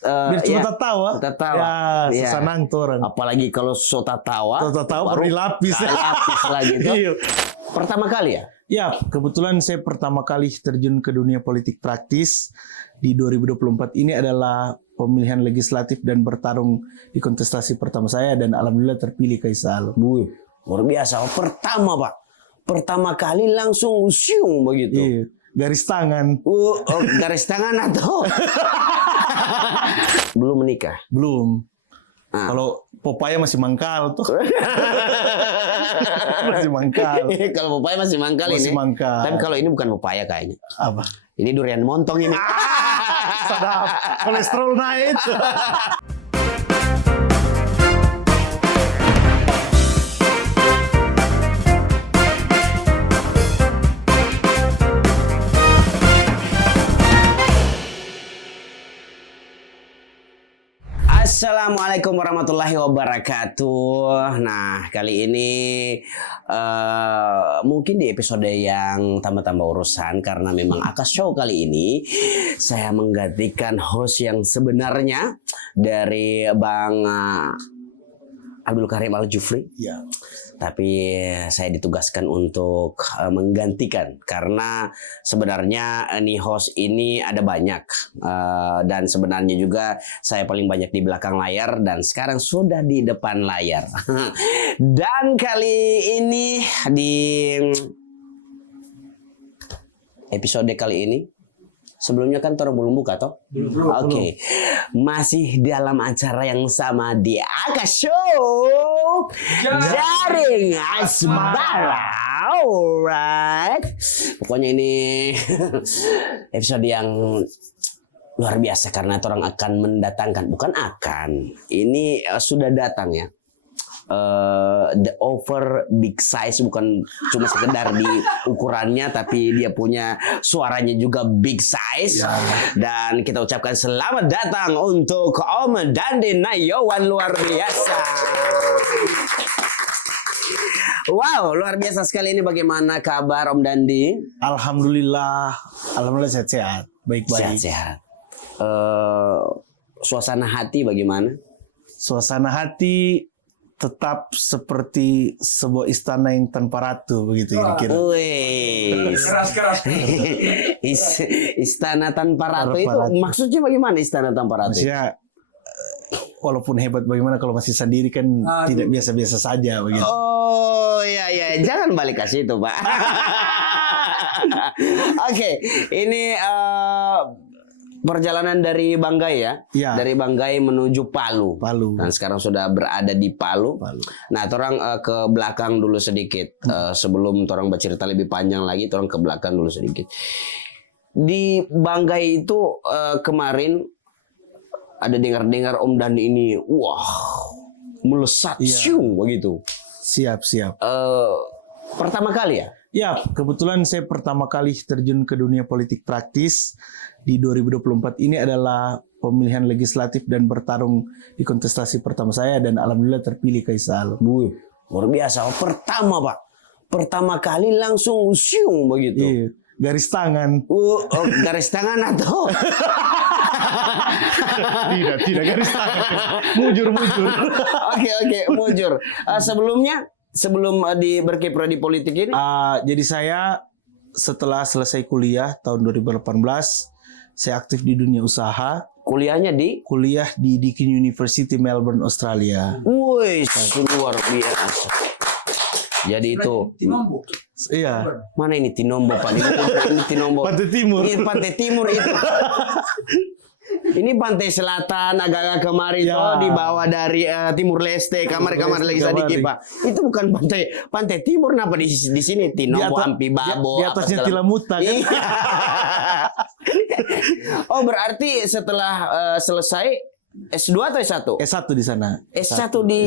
biar cuma tertawa. Tertawa. Ya, senang tuh orang. Apalagi kalau so tertawa Baru dilapis. lapis lagi tuh. Iya. Pertama kali ya? Ya, kebetulan saya pertama kali terjun ke dunia politik praktis di 2024 ini adalah pemilihan legislatif dan bertarung di kontestasi pertama saya dan alhamdulillah terpilih Kaisal. Wih, luar biasa. Pertama, Pak. Pertama kali langsung usiung begitu. Iya. Garis tangan. Garis tangan atau belum menikah? Belum. Ah. Kalau Popaya masih mangkal tuh. Masih mangkal. Kalau pepaya masih mangkal Masih ini. mangkal. Tapi kalau ini bukan pepaya kayaknya. Apa? Ini durian montong ini. Sadap. Kolesterol naik. Assalamualaikum warahmatullahi wabarakatuh. Nah, kali ini mungkin di episode yang tambah-tambah urusan karena memang Akas Show kali ini saya menggantikan host yang sebenarnya dari Bang Abdul Karim Al-Jufri. Ya. Tapi saya ditugaskan untuk menggantikan karena sebenarnya nih host ini ada banyak dan sebenarnya juga saya paling banyak di belakang layar dan sekarang sudah di depan layar. Dan kali ini di episode kali ini sebelumnya kan orang belum buka toh? Oke. Masih dalam acara yang sama di Akas Show. Jaring Asmara. Alright. Pokoknya ini episode yang luar biasa karena orang akan mendatangkan, bukan akan. Ini sudah datang ya. The over big size, bukan cuma sekedar di ukurannya tapi dia punya suaranya juga big size. Dan kita ucapkan selamat datang untuk Om Dandi Nayawan, luar biasa. Wow, luar biasa sekali ini. Bagaimana kabar Om Dandi? Alhamdulillah sehat-sehat, baik-baik. Sehat-sehat. Suasana hati bagaimana? Suasana hati tetap seperti sebuah istana yang tanpa ratu, begitu kira-kira. Keras. Istana tanpa ratu itu maksudnya bagaimana istana tanpa ratu? Maksudnya walaupun hebat bagaimana kalau masih sendiri kan tidak biasa-biasa saja begitu. Oh iya, jangan balik ke situ, Pak. Oke, ini perjalanan dari Banggai ya? Ya. Dari Banggai menuju Palu. Dan sekarang sudah berada di Palu. Nah, orang ke belakang dulu sedikit. Sebelum orang bercerita lebih panjang lagi, orang ke belakang dulu sedikit. Di Banggai itu kemarin ada dengar-dengar Om Dandi ini, wah, melesat, siung begitu. Siap. Pertama kali ya? Ya, kebetulan saya pertama kali terjun ke dunia politik praktis di 2024 ini adalah pemilihan legislatif dan bertarung di kontestasi pertama saya dan alhamdulillah terpilih Kaisal. Wih, luar biasa. Pertama, Pak. Pertama kali langsung usiung begitu. Iya. Garis tangan. Garis tangan atau tidak garis tangan. Mujur. Oke, mujur. Sebelum berkiprah di politik ini? Jadi saya setelah selesai kuliah tahun 2018, saya aktif di dunia usaha. Kuliah di Deakin University Melbourne, Australia. Wih, luar biasa. Jadi itu. Iya. Mana ini Tinombo, Pak? Ini Tinombo. Pantai Timur. Ini Pantai Timur itu. Ini pantai selatan agak kemari di bawah dari Timur Leste, kamar-kamar lagi sedikit, Pak. Itu bukan pantai timur, kenapa di sini Tinombo, Ampi Babo, di atasnya Tilamuta kan? Oh, berarti setelah selesai S2 atau S1? S1 di sana. S1 di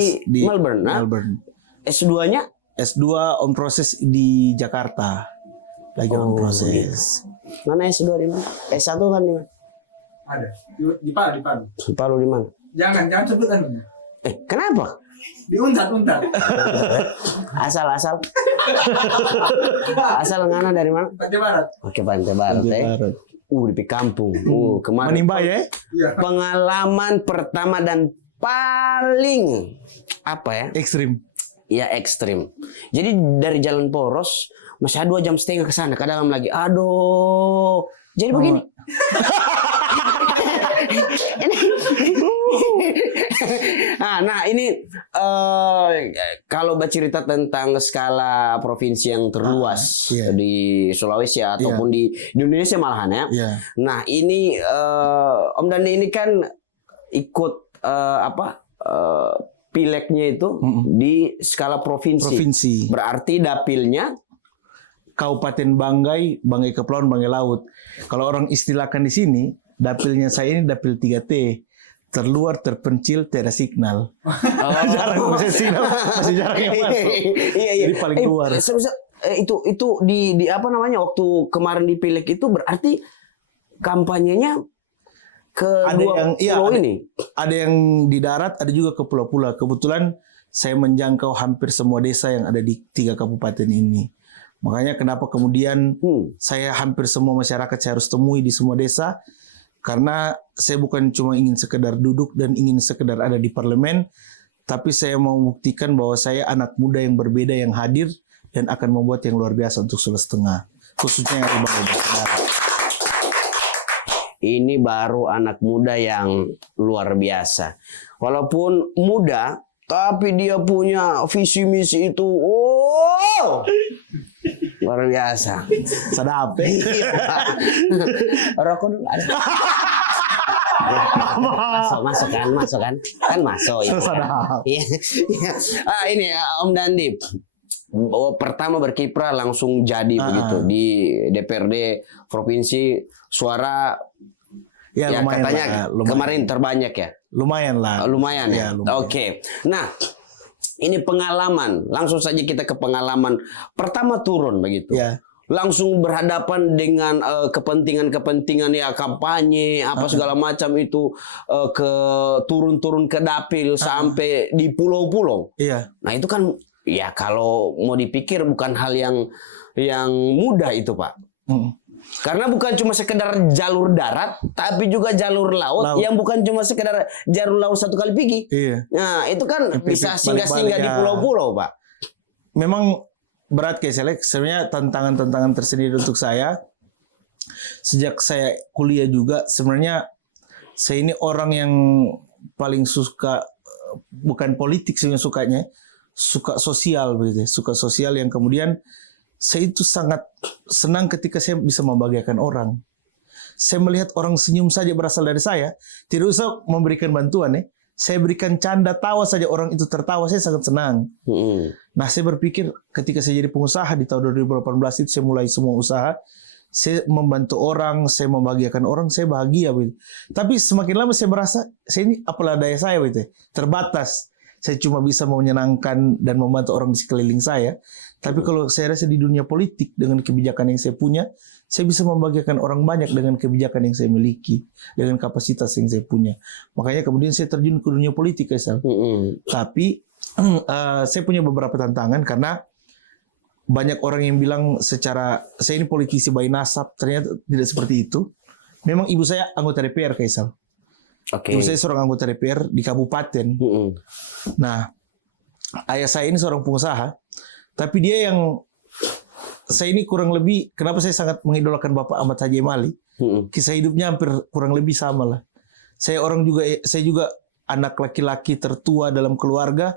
Melbourne. Melbourne. S2-nya? S2 on proses di Jakarta. Lagi on proses. Mana S2 di mana? S1 kan di mana? Ada. Di Palu. Di Palu di mana? Jangan sebut anunya. Kenapa? Di Untat. Asal ngana dari mana? Pantai Barat. Oke, Pantai Barat. di kampung. Kemarin Menimba ya? Iya. pengalaman pertama dan paling apa ya? Ekstrim. Ya ekstrim. Jadi dari Jalan Poros masih 2,5 jam ke sana, ke dalam lagi. Aduh. Jadi begini. Nah ini kalau bercerita tentang skala provinsi yang terluas iya. di Sulawesi ataupun di Indonesia malahan ya. Iya. Nah ini Om Dandi ini kan ikut pileknya itu di skala provinsi. Provinsi. Berarti dapilnya Kabupaten Banggai, Banggai Kepulauan, Banggai Laut. Kalau orang istilahkan di sini, dapilnya saya ini dapil 3T. Terluar, terpencil, tidak signal. Jarang bisa signal, masih jarang yang masuk. Iya. Jadi paling luar. Itu di apa namanya waktu kemarin di pileg itu berarti kampanyenya ke pulau ini. Ada yang di darat, ada juga ke pulau-pulau. Kebetulan saya menjangkau hampir semua desa yang ada di 3 kabupaten ini. Makanya kenapa kemudian saya hampir semua masyarakat saya harus temui di semua desa. Karena saya bukan cuma ingin sekedar duduk dan ingin sekedar ada di parlemen. Tapi saya mau membuktikan bahwa saya anak muda yang berbeda yang hadir. Dan akan membuat yang luar biasa untuk Sulawesi Tengah. Khususnya yang di Banggai Barat. Ini baru anak muda yang luar biasa. Walaupun muda, tapi dia punya visi misi itu. Luar biasa. Sadap. Rokok dulu ada. Masuk kan? Kan masuk. Ya. Sadap. Iya. Ini Om Dandi. Pertama berkiprah langsung jadi begitu di DPRD provinsi, suara Ya, lumayan katanya lah, lumayan. kemarin terbanyak ya. Lumayan lah. Lumayan ya. Lumayan. Oke. Nah, ini pengalaman. Langsung saja kita ke pengalaman pertama turun begitu. Ya. Langsung berhadapan dengan kepentingan-kepentingan ya kampanye apa segala macam itu ke turun-turun ke dapil sampai di pulau-pulau. Iya. Nah, itu kan ya kalau mau dipikir bukan hal yang mudah itu, Pak. Karena bukan cuma sekedar jalur darat, tapi juga jalur laut. Yang bukan cuma sekedar jalur laut satu kali pergi. Iya. Nah, itu kan bisa singgah-singgah di balik-balik, pulau-pulau, Pak. Memang berat kayak Selek. Sebenarnya tantangan-tantangan tersendiri untuk saya. Sejak saya kuliah juga, sebenarnya saya ini orang yang paling suka, bukan politik sebenarnya sukanya, suka sosial begitu, suka sosial yang kemudian saya itu sangat senang ketika saya bisa membahagiakan orang. Saya melihat orang senyum saja berasal dari saya, tidak usah memberikan bantuan ya. Saya berikan canda, tawa saja orang itu tertawa, saya sangat senang. Nah, saya berpikir ketika saya jadi pengusaha di tahun 2018 itu saya mulai semua usaha. Saya membantu orang, saya membahagiakan orang, saya bahagia begitu. Tapi semakin lama saya merasa saya ini apalah daya saya begitu, terbatas. Saya cuma bisa menyenangkan dan membantu orang di sekeliling saya. Tapi kalau saya rasa di dunia politik dengan kebijakan yang saya punya, saya bisa membagikan orang banyak dengan kebijakan yang saya miliki, dengan kapasitas yang saya punya. Makanya kemudian saya terjun ke dunia politik, Kaisal. Tapi saya punya beberapa tantangan karena banyak orang yang bilang secara saya ini politisi by nasab, ternyata tidak seperti itu. Memang ibu saya anggota DPR, Kaisal. Ibu saya seorang anggota DPR di kabupaten. Nah, ayah saya ini seorang pengusaha, tapi dia yang saya ini kurang lebih, kenapa saya sangat mengidolakan Bapak Ahmad Haji Emali? Kisah hidupnya hampir kurang lebih sama lah. Saya juga anak laki-laki tertua dalam keluarga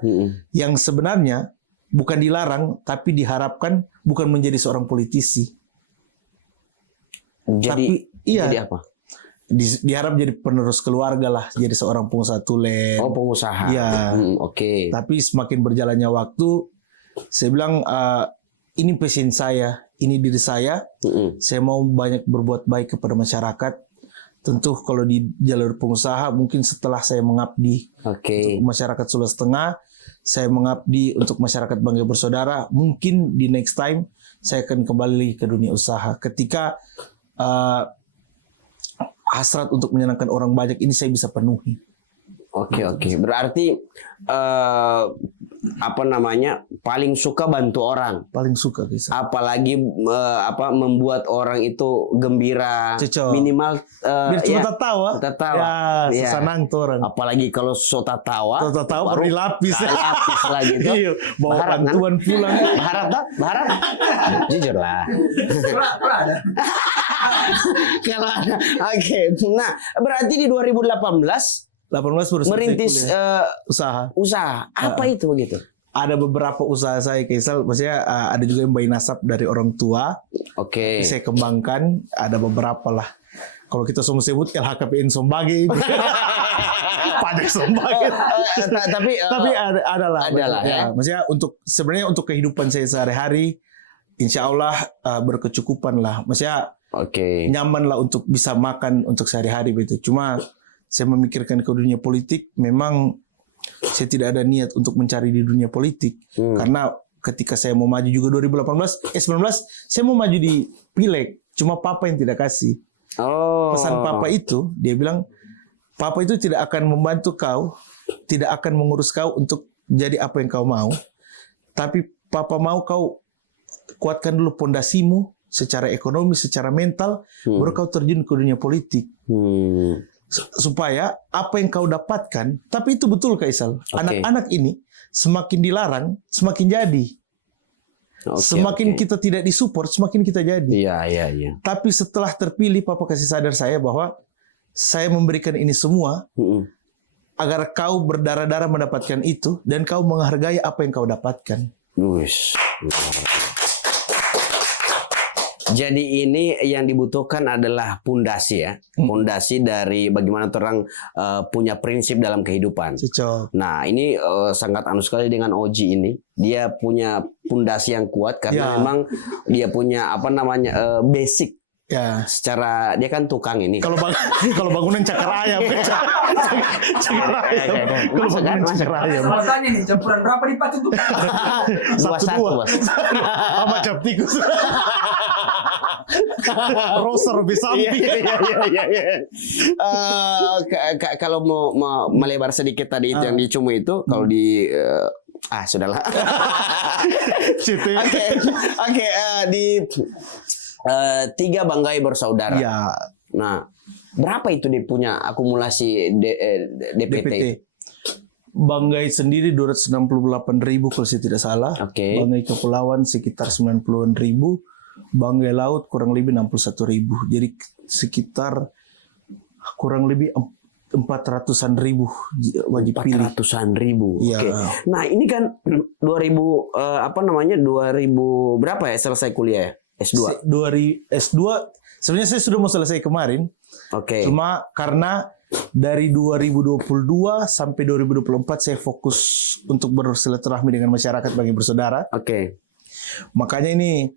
yang sebenarnya bukan dilarang, tapi diharapkan bukan menjadi seorang politisi. Jadi apa? Diharap jadi penerus keluarga lah, jadi seorang pengusaha tulen. Oh, pengusaha. Iya. Oke. Tapi semakin berjalannya waktu, saya bilang ini passion saya, ini diri saya. Saya mau banyak berbuat baik kepada masyarakat. Tentu kalau di jalur pengusaha, mungkin setelah saya mengabdi untuk masyarakat Sulawesi Tengah, saya mengabdi untuk masyarakat Banggai Bersaudara. Mungkin di next time saya akan kembali ke dunia usaha. Ketika hasrat untuk menyenangkan orang banyak ini saya bisa penuhi. Oke. Berarti paling suka bantu orang. Paling suka Kaisal. Apalagi membuat orang itu gembira. Cocok. Minimal Biar cuma tertawa. tertawa. Ya, senang tuh orang. Apalagi kalau so tawa. Tahu beri lapis. Lapis lagi tuh. Iya, bawa Berharap, kan? bantuan pulang. Berharap. Jujur lah. Kalau ada. Kalau ada. Oke. Nah, berarti di 2018 18 baru selesai merintis kuliah. Usaha. Apa itu begitu? Ada beberapa usaha saya Kaisal, maksudnya ada juga yang bayi nasab dari orang tua. Oke. Saya kembangkan, ada beberapa lah. Kalau kita semua sebut LHKPN Sombage, pajak Sombage. Tapi ada lah. Ada lah ya. Maksudnya sebenarnya untuk kehidupan saya sehari-hari, insya Allah berkecukupan lah. Maksudnya Oke. nyaman lah untuk bisa makan untuk sehari-hari begitu. Cuma saya memikirkan ke dunia politik, memang saya tidak ada niat untuk mencari di dunia politik. Karena ketika saya mau maju juga 19 saya mau maju di pileg, cuma papa yang tidak kasih. Pesan papa itu, dia bilang, papa itu tidak akan membantu kau, tidak akan mengurus kau untuk jadi apa yang kau mau. Tapi papa mau kau kuatkan dulu pondasimu secara ekonomi, secara mental, baru kau terjun ke dunia politik. Supaya apa yang kau dapatkan, tapi itu betul Kaisal. Anak-anak ini semakin dilarang, semakin jadi. Semakin kita tidak disupport, semakin kita jadi. Iya. Tapi setelah terpilih, papa kasih sadar saya bahwa saya memberikan ini semua agar kau berdarah-darah mendapatkan itu dan kau menghargai apa yang kau dapatkan. Jadi ini yang dibutuhkan adalah pondasi ya, pondasi dari bagaimana orang punya prinsip dalam kehidupan. Cocok. Nah ini sangat anu sekali dengan Oji ini, dia punya pondasi yang kuat karena memang dia punya basic. Ya. Secara dia kan tukang ini. Kalau bangunan cakar ayam, cakar ayam. Kalau bangunan cakar ayam. Sama tanya nih, campuran berapa dipakai tuh? 2-1 bos. Sama cap tikus. Roser lebih samping. Kalau mau melebar sedikit tadi itu yang dicumu itu, kalau di sudahlah. Oke, di 3 Banggai bersaudara. Ya. Nah, berapa itu dia punya akumulasi DPT? Banggai sendiri 268.000 kalau saya tidak salah. Banggai Kepulauan sekitar 90.000. Banggai Laut kurang lebih 61.000. Jadi sekitar kurang lebih 400-an ribu wajib pilih. 400-an ribu. Ya. Nah, ini kan 2000 berapa ya selesai kuliah ya? S2. S2 sebenarnya saya sudah mau selesai kemarin. Cuma karena dari 2022 sampai 2024 saya fokus untuk bersilaturahmi dengan masyarakat bagi bersaudara. Makanya ini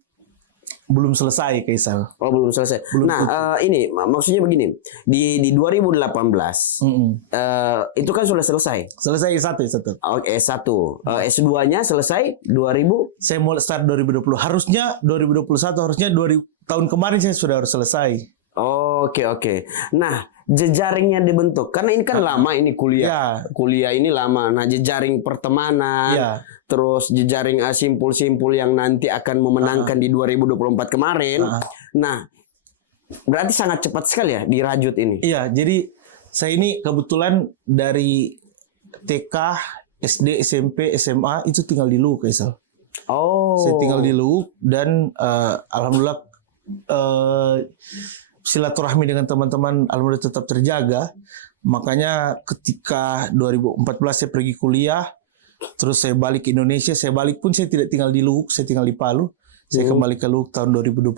belum selesai Kaisal. Belum selesai. Ini maksudnya begini. Di 2018 itu kan sudah selesai. Selesai S1. S1. S2-nya selesai 2000. Saya mau start 2020. Harusnya 2021, harusnya tahun kemarin saya sudah harus selesai. Oke. Nah, jejaringnya dibentuk karena ini kan lama ini kuliah. Kuliah ini lama. Nah, jejaring pertemanan, terus jejaring simpul-simpul yang nanti akan memenangkan di 2024 kemarin. Nah, berarti sangat cepat sekali ya dirajut ini. Iya, jadi saya ini kebetulan dari TK, SD, SMP, SMA itu tinggal di Luwuk, Kaisal. Saya tinggal di Luwuk dan alhamdulillah silaturahmi dengan teman-teman alhamdulillah tetap terjaga. Makanya ketika 2014 saya pergi kuliah, terus saya balik ke Indonesia, saya balik pun saya tidak tinggal di Luwuk, saya tinggal di Palu. Saya kembali ke Luwuk tahun 2022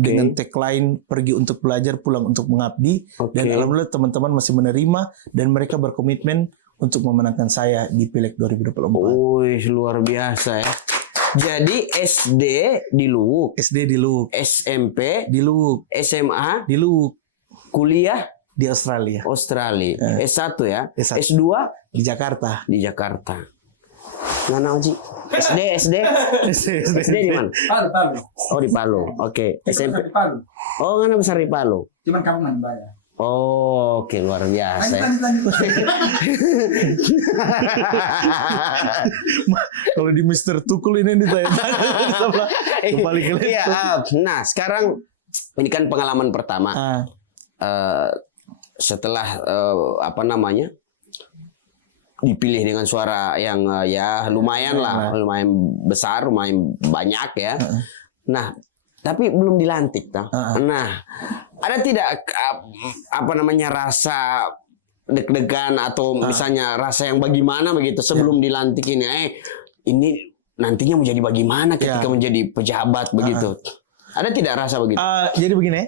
dengan tagline pergi untuk belajar, pulang untuk mengabdi. Dan alhamdulillah teman-teman masih menerima dan mereka berkomitmen untuk memenangkan saya di Pileg 2024. Luar biasa ya. Jadi SD di Luwuk, SMP di Luwuk, SMA di Luwuk, kuliah di Australia. S1 ya. S1. S2 di Jakarta. Mana Oji? SD di mana? Palu. Di Palu. SMP. Di Palu. Ngana besar di Palu. Cuman kamu nggak bayar. Oh, oke, luar biasa. Ya. Lanjut. Kalau di Mister Tukul ini ditanya-tanya sama kembali ke Iya, laptop. nah sekarang ini kan pengalaman pertama. Ah, Setelah apa namanya dipilih dengan suara yang ya lumayan lah, lumayan besar, lumayan banyak ya. Nah, tapi belum dilantik, toh. Nah, ada tidak apa namanya rasa deg-degan atau misalnya rasa yang bagaimana begitu sebelum dilantik ini? Ini nantinya mau jadi bagaimana ketika menjadi pejabat begitu? Ada tidak rasa begitu? Jadi begini,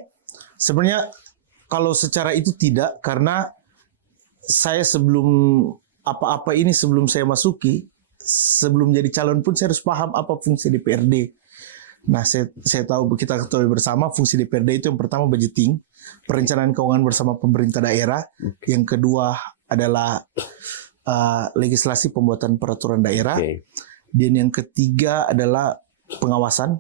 sebenarnya kalau secara itu tidak, karena saya sebelum apa-apa ini, sebelum saya masuki, sebelum jadi calon pun saya harus paham apa fungsi DPRD. Nah, saya tahu, kita ketahui bersama fungsi DPRD itu yang pertama budgeting, perencanaan keuangan bersama pemerintah daerah. Yang kedua adalah legislasi pembuatan peraturan daerah. Dan yang ketiga adalah pengawasan.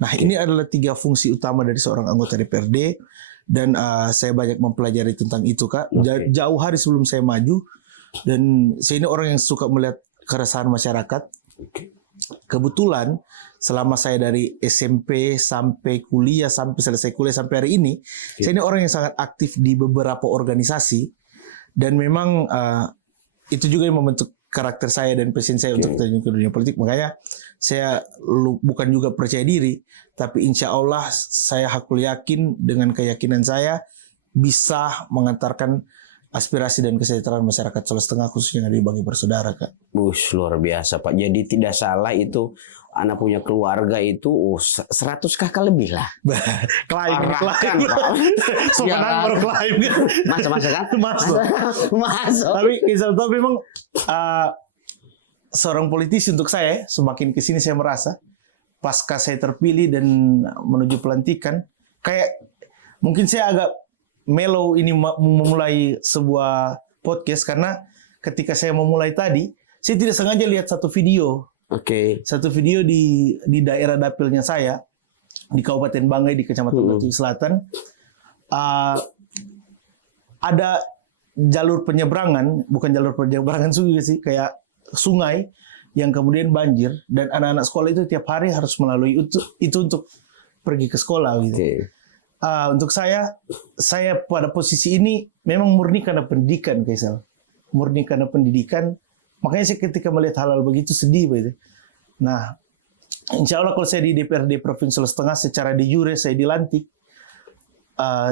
Nah, ini adalah 3 fungsi utama dari seorang anggota DPRD. Dan saya banyak mempelajari tentang itu, Kak. Jauh hari sebelum saya maju. Dan saya ini orang yang suka melihat keresahan masyarakat. Kebetulan selama saya dari SMP sampai kuliah, sampai selesai kuliah sampai hari ini, saya ini orang yang sangat aktif di beberapa organisasi. Dan memang itu juga yang membentuk karakter saya dan passion saya untuk terjun ke dunia politik. Makanya saya bukan juga percaya diri, tapi insya Allah saya hakul yakin dengan keyakinan saya bisa mengantarkan aspirasi dan kesejahteraan masyarakat Sulawesi Tengah, khususnya yang ada di Banggi Bersaudara, Kak. Luar biasa, Pak. Jadi tidak salah itu anak punya keluarga itu 100 kakak lebih lah. Klaim, Pak. Sebenarnya baru klaim. Masa kan? Masuk. Tapi Rizal tahu memang seorang politisi untuk saya, semakin kesini saya merasa pasca saya terpilih dan menuju pelantikan, kayak mungkin saya agak mellow ini memulai sebuah podcast karena ketika saya memulai tadi, saya tidak sengaja lihat satu video. Satu video di daerah dapilnya saya di Kabupaten Banggai di Kecamatan Batu Selatan. Ada jalur penyeberangan, bukan jalur penyeberangan sih, kayak sungai yang kemudian banjir dan anak-anak sekolah itu tiap hari harus melalui itu untuk pergi ke sekolah gitu. Untuk saya pada posisi ini memang murni karena pendidikan, Kaisal. Murni karena pendidikan. Makanya saya ketika melihat hal-hal begitu sedih begitu. Nah, insya Allah kalau saya di DPRD Provinsi Sulawesi Tengah secara de jure saya dilantik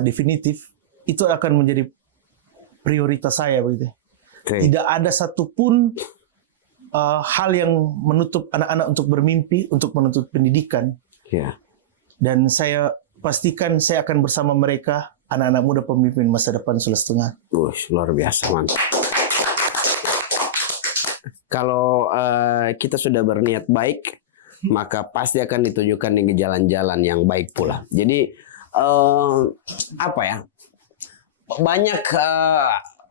definitif, itu akan menjadi prioritas saya begitu. Tidak ada satupun hal yang menutup anak-anak untuk bermimpi, untuk menuntut pendidikan. Dan saya pastikan saya akan bersama mereka, anak-anak muda pemimpin masa depan Sulawesi Tengah. Luar biasa, mantap. Kalau kita sudah berniat baik, maka pasti akan ditunjukkan di jalan-jalan yang baik pula. Jadi apa ya? Banyak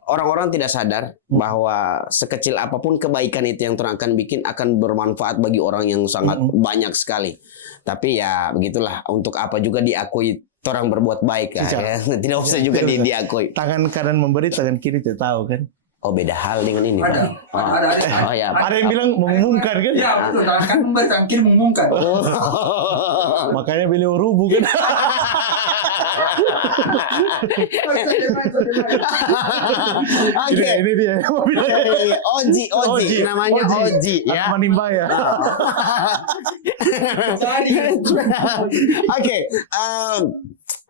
orang-orang tidak sadar bahwa sekecil apapun kebaikan itu yang Tuhan akan bikin akan bermanfaat bagi orang yang sangat banyak sekali. Tapi ya begitulah, untuk apa juga diakui orang berbuat baik kan? Ya? Tidak usah juga diakui. Tangan kanan memberi, tangan kiri tidak tahu kan? Oh, beda hal dengan ini. Ada. Oh ya. Ada yang bilang mengumumkan kan? Ya betul, tangan kanan memberi, tangan kiri mengumumkan. Makanya beliau rubuh kan? Oke. Ini dia. Oji, namanya Oji ya. Menimba ya. Oke,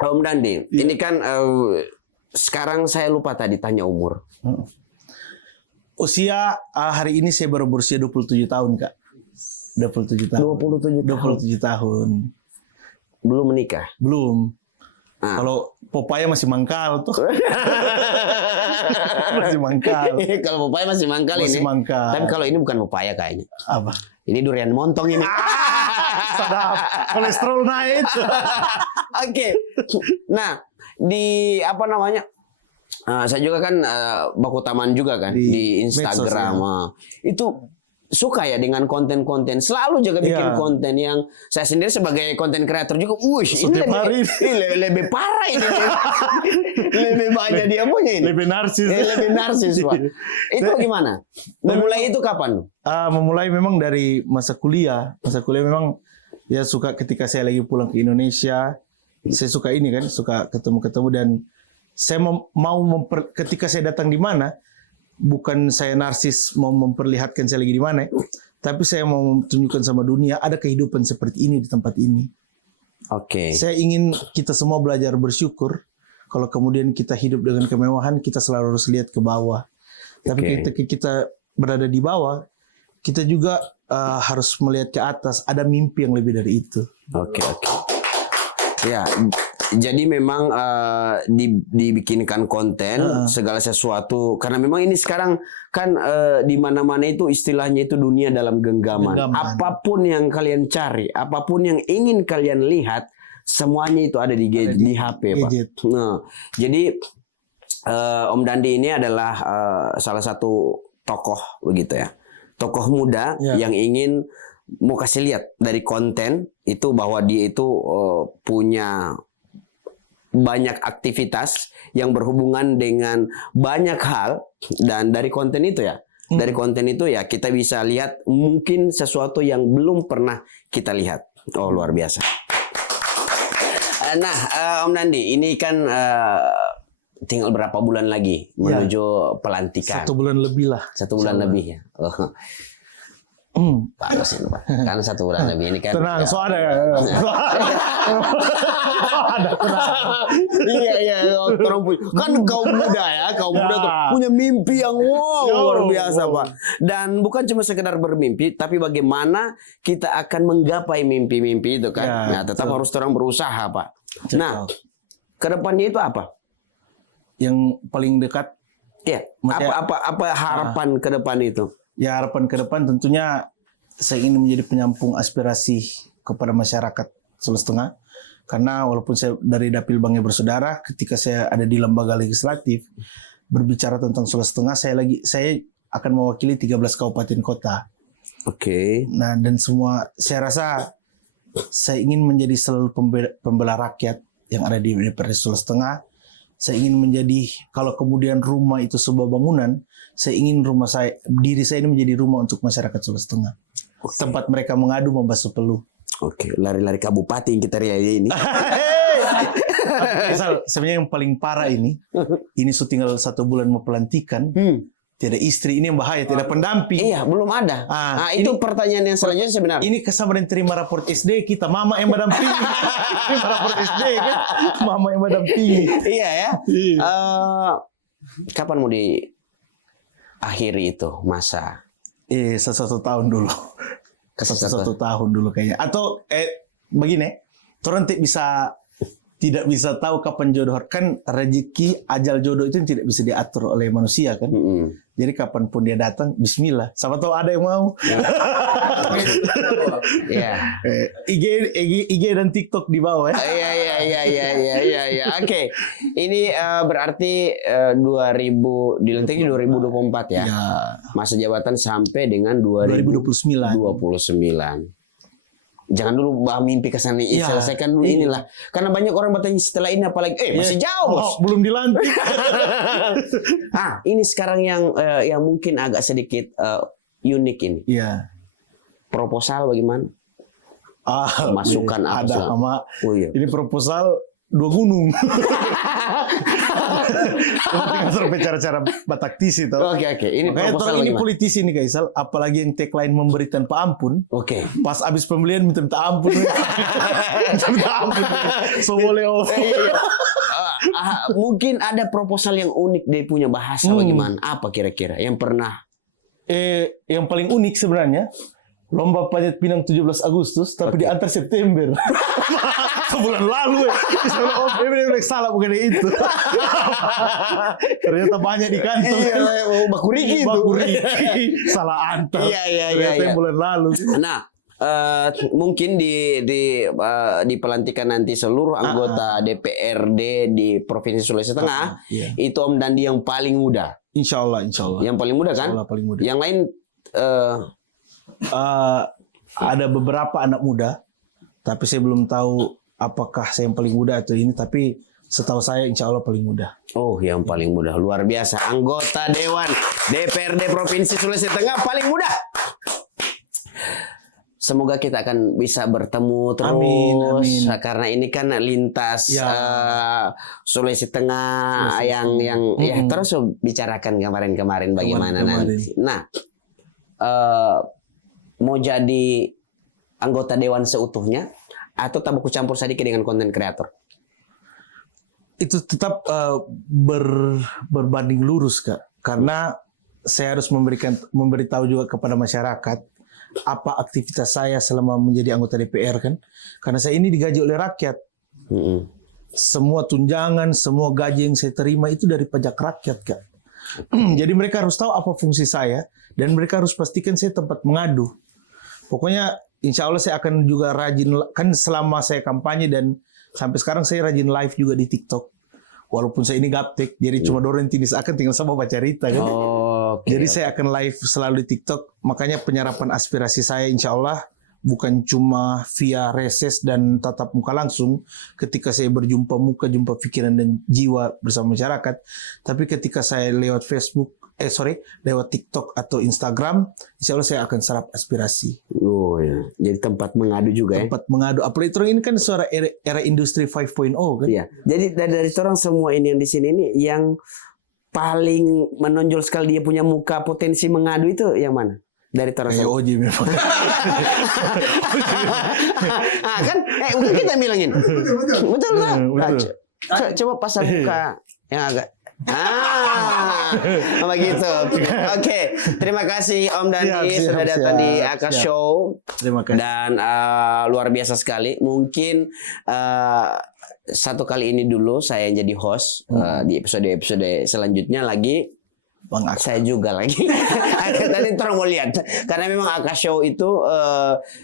Om Dandi, ini kan sekarang saya lupa tadi tanya umur. Usia hari ini saya baru berusia 27 tahun, Kak. 27 tahun. 27 tahun. Belum menikah? Belum. Kalau Popaya masih mangkal tuh. Masih mangkal. Kalau Popaya masih mangkal masih ini. Mangkal. Tapi kalau ini bukan Popaya kayaknya. Apa? Ini durian montong ini. Sadap. Kolesterol naik. Oke. Nah, di apa namanya? Saya juga kan baku taman juga kan di Instagram. medsos, ya. Itu suka ya dengan konten-konten, selalu juga bikin konten yang saya sendiri sebagai konten kreator juga, ini lebih parah ini, lebih banyak dia punya ini, lebih narsis, lebih narsis Pak. Itu gimana? Memulai itu kapan? Memulai memang dari masa kuliah memang ya suka ketika saya lagi pulang ke Indonesia, saya suka ini kan, suka ketemu-ketemu dan saya ketika saya datang di mana. Bukan saya narsis mau memperlihatkan saya lagi di mana, tapi saya mau menunjukkan sama dunia ada kehidupan seperti ini di tempat ini. Oke. Saya ingin kita semua belajar bersyukur. Kalau kemudian kita hidup dengan kemewahan, kita selalu harus lihat ke bawah. Tapi ketika kita berada di bawah, kita juga harus melihat ke atas. Ada mimpi yang lebih dari itu. Oke. Ya. Jadi memang dibikinkan konten segala sesuatu karena memang ini sekarang kan di mana-mana itu istilahnya itu dunia dalam genggaman. Apapun yang kalian cari, apapun yang ingin kalian lihat, semuanya itu ada di HP, Pak. Nah, jadi Om Dandi ini adalah salah satu tokoh begitu ya. Tokoh muda yang ingin mau kasih lihat dari konten itu bahwa dia itu punya banyak aktivitas yang berhubungan dengan banyak hal dan dari konten itu ya kita bisa lihat mungkin sesuatu yang belum pernah kita lihat. Oh, luar biasa. Nah, Om Dandi, ini kan tinggal berapa bulan lagi menuju pelantikan? 1 bulan lebih lah. 1 bulan lebih ya. Bagus ini Pak. Kan 1 bulan lebih ini kan. Tenang, soalnya Iya, kan kaum muda tuh punya mimpi yang luar biasa Pak. Dan bukan cuma sekedar bermimpi, tapi bagaimana kita akan menggapai mimpi-mimpi itu kan. Nah, tetap harus terus berusaha Pak. Nah, kedepannya itu apa? Yang paling dekat. Iya. Apa harapan ke depan itu? Ya, harapan ke depan tentunya saya ingin menjadi penyampung aspirasi kepada masyarakat Sulawesi Tengah. Karena walaupun saya dari Dapil Banggai Bersaudara, ketika saya ada di lembaga legislatif berbicara tentang Sulawesi Tengah, saya akan mewakili 13 kabupaten kota. Oke. Nah, dan semua saya rasa saya ingin menjadi selalu pembela rakyat yang ada di DPRD Sulawesi Tengah. Saya ingin menjadi, kalau kemudian rumah itu sebuah bangunan, saya ingin diri saya ini menjadi rumah untuk masyarakat Sulawesi Tengah. Tempat mereka mengadu, membasuh peluh. Oke, lari-lari kabupaten kita ini. Misal, sebenarnya yang paling parah ini tinggal 1 bulan mau pelantikan, tidak istri, ini yang bahaya, tidak pendamping. Iya, belum ada. Nah, itu pertanyaan yang selanjutnya sebenarnya. Ini kesabaran terima raport SD kita, mama yang mendampingi. Terima raport SD kan, mama yang mendampingi. Iya ya. Kapan mau diakhiri itu masa? 1 tahun dulu. 1 tahun dulu kayaknya. Atau begini, orang tidak bisa tahu kapan jodoh, kan rezeki ajal jodoh itu tidak bisa diatur oleh manusia kan. Jadi kapanpun dia datang, Bismillah. Sama tahu ada yang mau. Iya. IG dan TikTok di bawah ya. Iya. Oke. Ini berarti 2024 ya. Masa jabatan sampai dengan 2029. Jangan dulu mimpi ke sana, selesaikan dulu inilah. Karena banyak orang bertanya setelah ini apalagi masih jauh, Bos. Belum dilantik. Ini sekarang yang mungkin agak sedikit unik ini. Iya. Proposal bagaimana? Masukan apa? Ada sama. Ini proposal 2 gunung. Tinggal sampai cara-cara Bataktisi tau. Oke. Ini proposal ini politisi nih Kaisal, apalagi yang tagline memberi tanpa ampun. Oke. Pas abis pembelian minta ampun. Minta ampun. So boleh mungkin ada proposal yang unik dia punya bahasa bagaimana? Apa kira-kira yang pernah? Yang paling unik sebenarnya lomba panjat pinang 17 Agustus tapi diantar September. Sebulan lalu salah bukan itu. Ternyata banyak di kantor. Bakuriki salah antar. Iya. Bulan lalu. Nah, mungkin di pelantikan nanti seluruh anggota DPRD di Provinsi Sulawesi Tengah itu Om Dandi yang paling muda. Insya Allah. Yang paling muda kan? Insya Allah paling muda. Yang lain ada beberapa anak muda, tapi saya belum tahu apakah saya yang paling muda atau ini. Tapi setahu saya insya Allah paling muda. Oh, yang paling muda, luar biasa. Anggota Dewan DPRD Provinsi Sulawesi Tengah paling muda. Semoga kita akan bisa bertemu terus. Amin. Karena ini kan lintas Sulawesi Tengah yang ya terus bicarakan kemarin bagaimana nanti. Nah, mau jadi anggota dewan seutuhnya atau tak buku campur sedikit dengan konten kreator? Itu tetap berbanding lurus, Kak. Karena saya harus memberitahu juga kepada masyarakat apa aktivitas saya selama menjadi anggota DPR kan. Karena saya ini digaji oleh rakyat. Semua tunjangan, semua gaji yang saya terima itu dari pajak rakyat, Kak. Jadi mereka harus tahu apa fungsi saya dan mereka harus pastikan saya tempat mengadu. Pokoknya insya Allah saya akan juga rajin, kan selama saya kampanye dan sampai sekarang saya rajin live juga di TikTok. Walaupun saya ini gaptek, jadi cuma dorong tinis akan tinggal sama baca cerita kan. Jadi saya akan live selalu di TikTok. Makanya penyerapan aspirasi saya insya Allah bukan cuma via reses dan tatap muka langsung ketika saya berjumpa muka, jumpa pikiran dan jiwa bersama masyarakat. Tapi ketika saya lewat Facebook, lewat TikTok atau Instagram, insya Allah saya akan serap aspirasi. Oh ya, jadi tempat mengadu juga tempat mengadu. Apalagi terus ini kan suara era industri 5.0 kan. Iya. Jadi dari orang semua ini yang di sini ini yang paling menonjol sekali dia punya muka potensi mengadu itu yang mana? Dari orang Kayak Oji memang. Kan bukan kita bilangin. Betul lah. Coba pasang muka yang agak begitu. Oke. Terima kasih Om Dandi sudah datang di Aka Show. Terima kasih. Dan luar biasa sekali. Mungkin satu kali ini dulu saya yang jadi host. Di episode selanjutnya lagi Bang Aka. saya juga lagi. Tadi orang mau lihat. Karena memang Aka Show itu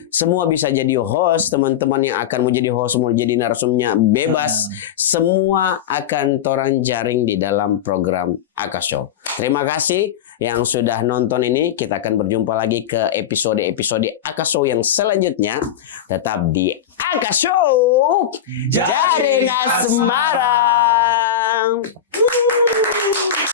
semua bisa jadi host. Teman-teman yang akan mau jadi host, mau jadi narsumnya bebas. Semua akan torang jaring di dalam program Aka Show. Terima kasih yang sudah nonton ini. Kita akan berjumpa lagi ke episode-episode Aka Show yang selanjutnya. Tetap di Aka Show Jaring Asmara.